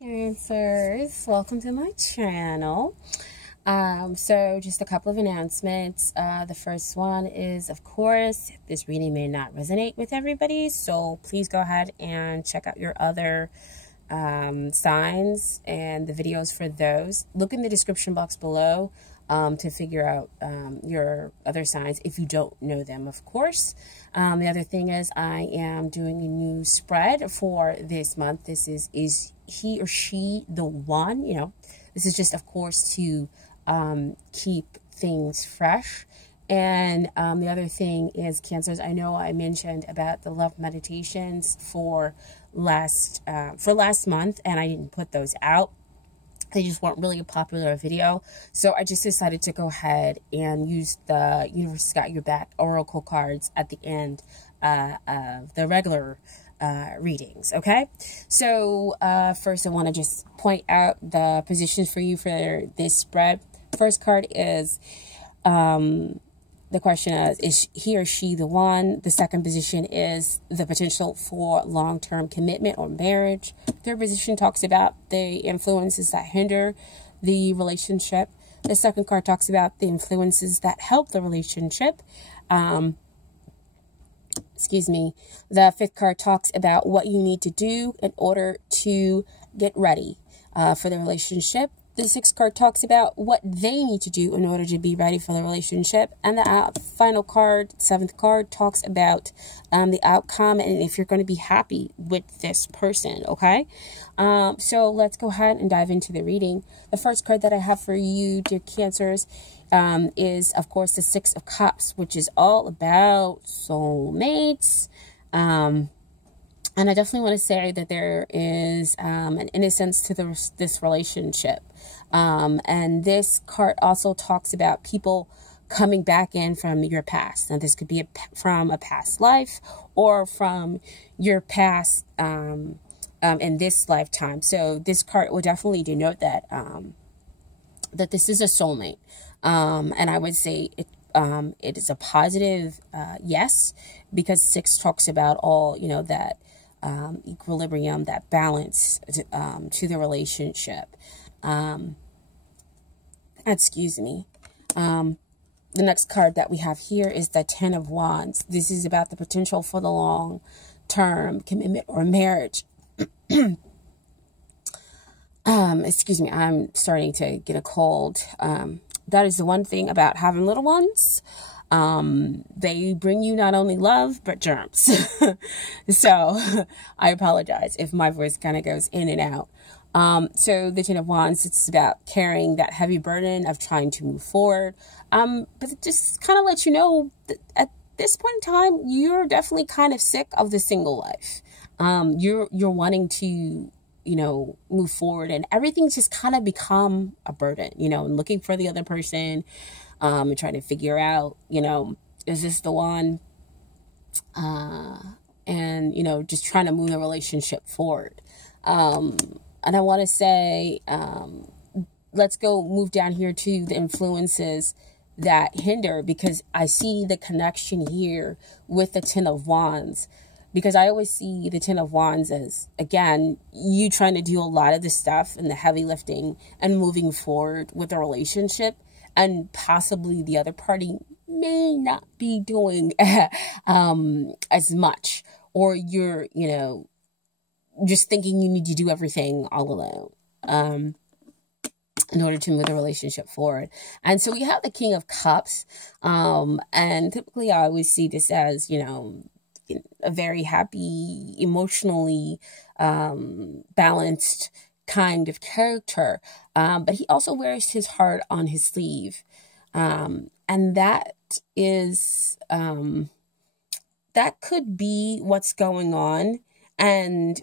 Answers. Welcome to my channel. So just a couple of announcements. The first one is, of course, this reading may not resonate with everybody, so please go ahead and check out your other signs and the videos for those. Look in the description box below to figure out your other signs if you don't know them, of course. The other thing is I am doing a new spread for this month. This is he or she the one? This is just, of course, to keep things fresh. And the other thing is, Cancers, I know I mentioned about the love meditations for last month, and I didn't put those out. They just weren't really a popular video. So I just decided to go ahead and use the Universe Got Your Back Oracle cards at the end of the regular readings. Okay, so first I want to just point out the positions for you for this spread. First card is the question is he or she the one? The second position is the potential for long-term commitment or marriage. Third position talks about the influences that hinder the relationship. The second card talks about the influences that help the relationship. Excuse me. The fifth card talks about what you need to do in order to get ready for the relationship. The sixth card talks about what they need to do in order to be ready for the relationship. And the final card, seventh card, talks about the outcome and if you're going to be happy with this person, okay? So let's go ahead and dive into the reading. The first card that I have for you, dear Cancers, is, of course, the Six of Cups, which is all about soulmates. And I definitely want to say that there is an innocence to this relationship. And this card also talks about people coming back in from your past. Now, this could be from a past life or from your past in this lifetime. So this card will definitely denote that that this is a soulmate. And I would say it is a positive yes, because six talks about all, that equilibrium, that balance to the relationship. Excuse me. The next card that we have here is the Ten of Wands. This is about the potential for the long-term commitment or marriage. Excuse me, I'm starting to get a cold. That is the one thing about having little ones. They bring you not only love, but germs. So I apologize if my voice kind of goes in and out. So the Ten of Wands, it's about carrying that heavy burden of trying to move forward. But it just kind of lets you know that at this point in time, you're definitely kind of sick of the single life. You're wanting to, move forward, and everything's just kind of become a burden, and looking for the other person, and trying to figure out, is this the one? And, just trying to move the relationship forward. And I want to say, let's go move down here to the influences that hinder, because I see the connection here with the Ten of Wands, because I always see the Ten of Wands as, again, you trying to do a lot of the stuff and the heavy lifting and moving forward with the relationship, and possibly the other party may not be doing as much, or you're, just thinking you need to do everything all alone in order to move the relationship forward. And so we have the King of Cups, and typically I always see this as, a very happy, emotionally balanced kind of character, but he also wears his heart on his sleeve, and that is that could be what's going on, and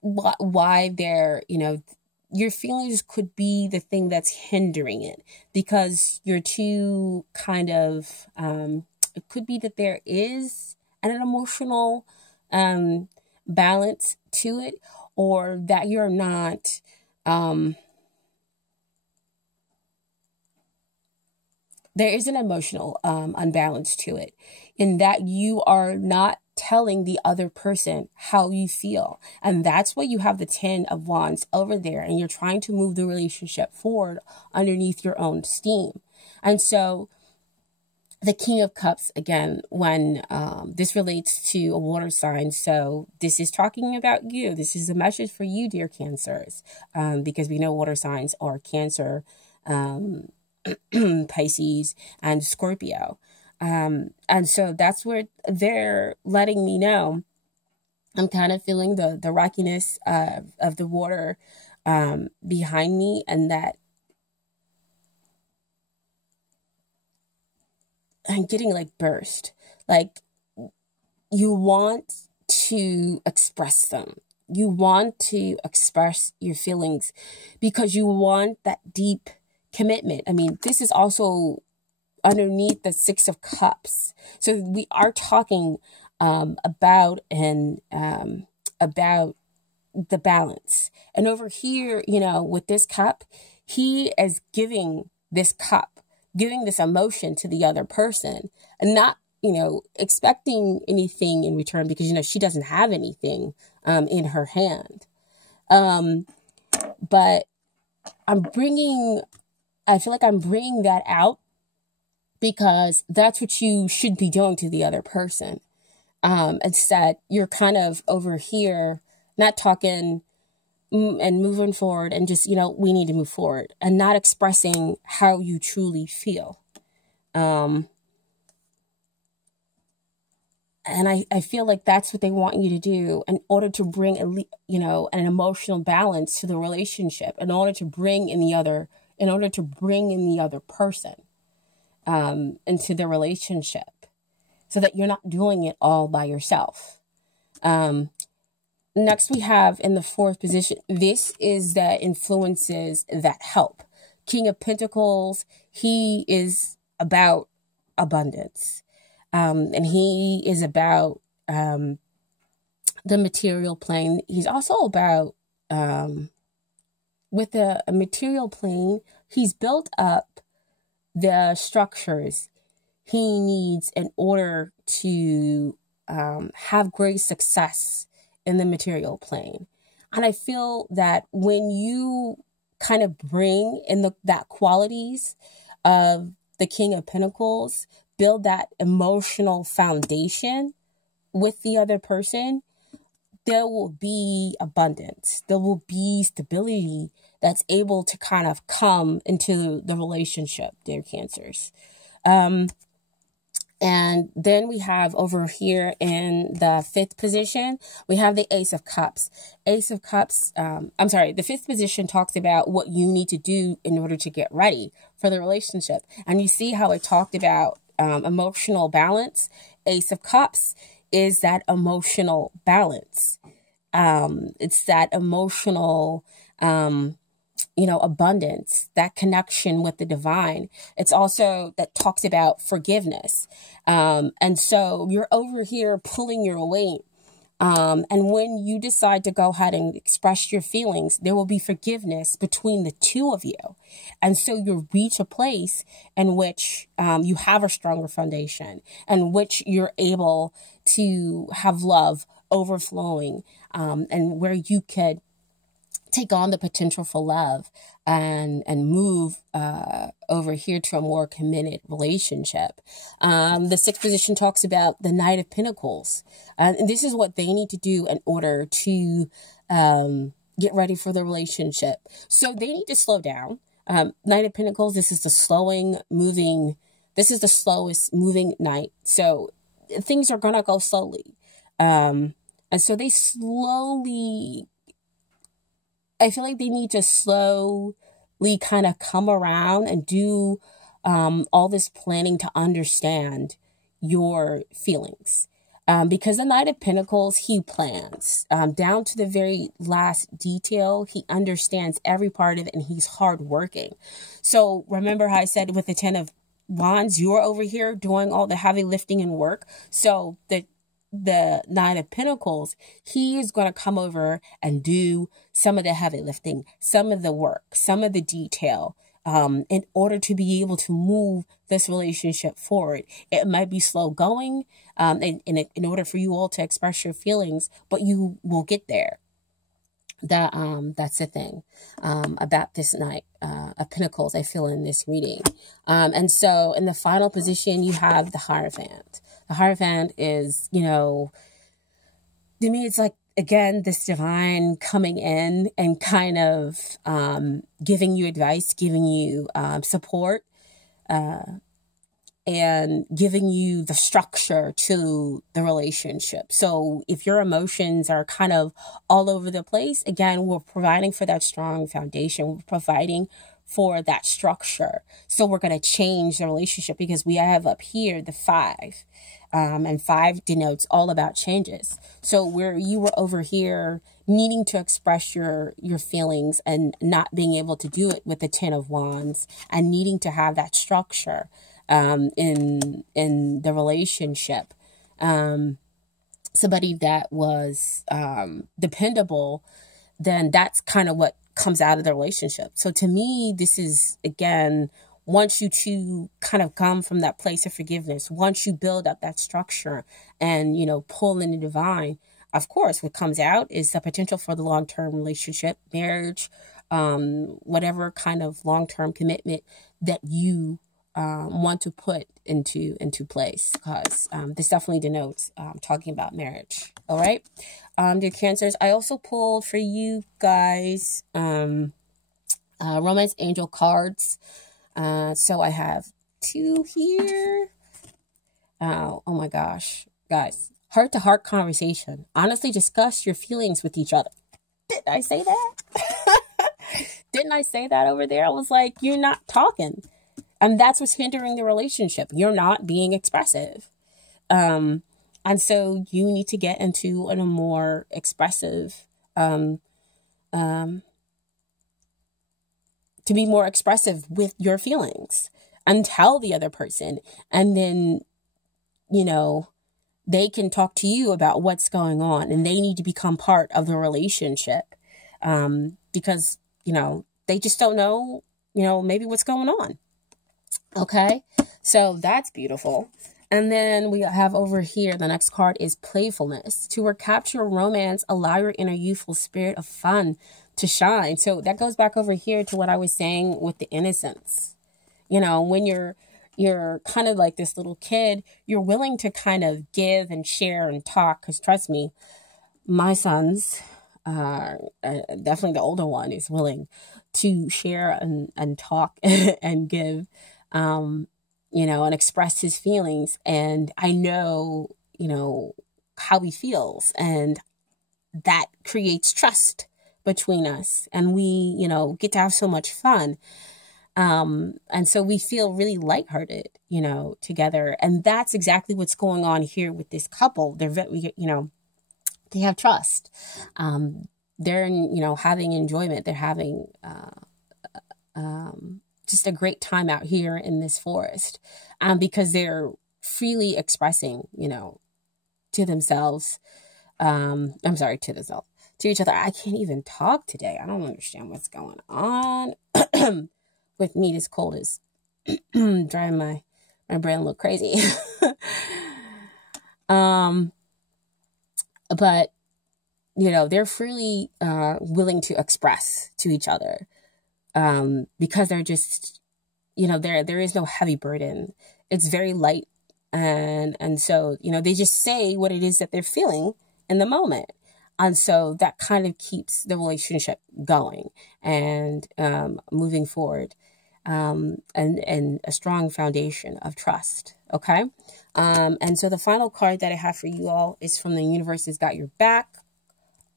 why they're, your feelings could be the thing that's hindering it, because you're too kind of, it could be that there is an emotional balance to it, or that you're not there is an emotional unbalance to it, in that you are not telling the other person how you feel. And that's why you have the 10 of Wands over there, and you're trying to move the relationship forward underneath your own steam. And so the King of Cups, again, when this relates to a water sign, so this is talking about you. This is a message for you, dear Cancers, because we know water signs are Cancer, Pisces, and Scorpio. And so that's where they're letting me know. I'm kind of feeling the rockiness of the water behind me, and that I'm getting like burst. Like, you want to express them. You want to express your feelings because you want that deep commitment. I mean, this is also underneath the 6 of Cups. So we are talking about the balance. And over here, you know, with this cup, he is giving this cup, giving this emotion to the other person, and not, you know, expecting anything in return, because, you know, she doesn't have anything in her hand. But I feel like I'm bringing that out because that's what you should be doing to the other person. Instead, you're kind of over here, not talking and moving forward, and just, you know, we need to move forward, and not expressing how you truly feel. And I feel like that's what they want you to do in order to bring, you know, an emotional balance to the relationship, in order to bring in the other person into the relationship, so that you're not doing it all by yourself. Next, we have in the 4th position, this is the influences that help. King of Pentacles, he is about abundance. And he is about the material plane. He's also about, with a material plane, he's built up the structures he needs in order to have great success in the material plane. And I feel that when you kind of bring in that qualities of the King of Pentacles, build that emotional foundation with the other person, there will be abundance. There will be stability that's able to kind of come into the relationship, dear Cancers. And then we have over here in the 5th position, we have the Ace of Cups. Ace of Cups, the 5th position talks about what you need to do in order to get ready for the relationship. And you see how it talked about emotional balance. Ace of Cups is that emotional balance. It's that emotional, abundance, that connection with the divine. It's also that talks about forgiveness. And so you're over here pulling your weight. And when you decide to go ahead and express your feelings, there will be forgiveness between the two of you. And so you'll reach a place in which you have a stronger foundation, in which you're able to have love overflowing, and where you could take on the potential for love and move over here to a more committed relationship. The 6th position talks about the Knight of Pentacles. And this is what they need to do in order to get ready for the relationship. So they need to slow down. Knight of Pentacles, this is the slowest moving knight. So things are going to go slowly. And so they slowly, I feel like they need to slowly kind of come around and do all this planning to understand your feelings. Because the Knight of Pentacles, he plans down to the very last detail. He understands every part of it, and he's hardworking. So remember how I said with the 10 of Wands, you're over here doing all the heavy lifting and work. So the Nine of Pentacles, he is going to come over and do some of the heavy lifting, some of the work, some of the detail, in order to be able to move this relationship forward. It might be slow going, in order for you all to express your feelings, but you will get there. That's the thing about this Knight of Pentacles I feel in this reading. And so in the final position, you have the Hierophant. The Hierophant is, to me, it's like, again, this divine coming in and kind of giving you advice, giving you support, and giving you the structure to the relationship. So if your emotions are kind of all over the place, again, we're providing for that strong foundation. We're providing for that structure. So we're going to change the relationship, because we have up here the 5. And 5 denotes all about changes. So where you were over here needing to express your feelings and not being able to do it with the 10 of Wands, and needing to have that structure in the relationship, somebody that was dependable, then that's kind of what comes out of the relationship. So to me, this is, again, once you two kind of come from that place of forgiveness, once you build up that structure and, pull in the divine, of course, what comes out is the potential for the long-term relationship, marriage, whatever kind of long-term commitment that you want to put into place, because this definitely denotes talking about marriage. All right, dear Cancers, I also pulled for you guys romance angel cards. So I have 2 here. Oh my gosh, guys, heart-to-heart conversation. Honestly, discuss your feelings with each other. Didn't I say that? Didn't I say that over there? I was like, you're not talking. And that's what's hindering the relationship. You're not being expressive. And so you need to get into a more expressive, to be more expressive with your feelings and tell the other person. And then, they can talk to you about what's going on, and they need to become part of the relationship. Because, they just don't know, maybe what's going on. Okay, so that's beautiful. And then we have over here, the next card is playfulness. To recapture romance, allow your inner youthful spirit of fun to shine. So that goes back over here to what I was saying with the innocence. When you're kind of like this little kid, you're willing to kind of give and share and talk. Because trust me, my sons, definitely the older one, is willing to share and talk and give, and express his feelings. And I know, how he feels, and that creates trust between us. And we, get to have so much fun. And so we feel really lighthearted, together. And that's exactly what's going on here with this couple. They're, they have trust. They're, having enjoyment. They're having, just a great time out here in this forest, because they're freely expressing, to themselves. I'm sorry, to themselves, to each other. I can't even talk today. I don't understand what's going on with me. This cold is driving my brain a little crazy. But, they're freely willing to express to each other. Because they're just, there is no heavy burden. It's very light. And so, they just say what it is that they're feeling in the moment. And so that kind of keeps the relationship going and moving forward, and a strong foundation of trust. Okay. And so the final card that I have for you all is from the Universe's Got Your Back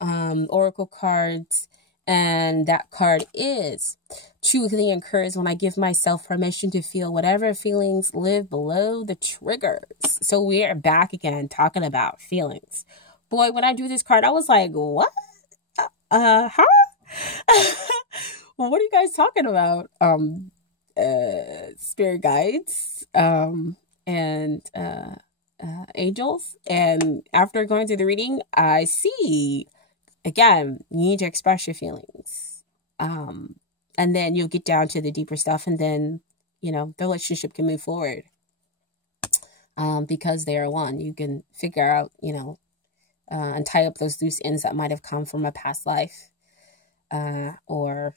Oracle cards. And that card is: truly encouraged when I give myself permission to feel whatever feelings live below the triggers. So we are back again talking about feelings. Boy, when I do this card, I was like, what? Huh? What are you guys talking about? Spirit guides, and angels. And after going through the reading, I see, again, you need to express your feelings. And And then you'll get down to the deeper stuff, and then, you know, the relationship can move forward. Because they are one. You can figure out, you know, and tie up those loose ends that might have come from a past life, or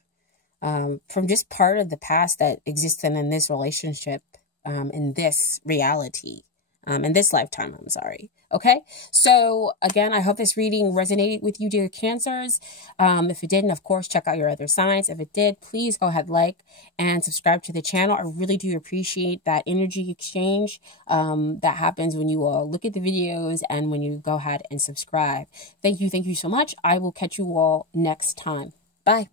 from just part of the past that existed in this relationship, in this reality, in this lifetime, I'm sorry. Okay, so again, I hope this reading resonated with you, dear Cancers. If it didn't, of course, check out your other signs. If it did, please go ahead, like and subscribe to the channel. I really do appreciate that energy exchange that happens when you all look at the videos and when you go ahead and subscribe. Thank you so much. I will catch you all next time. Bye.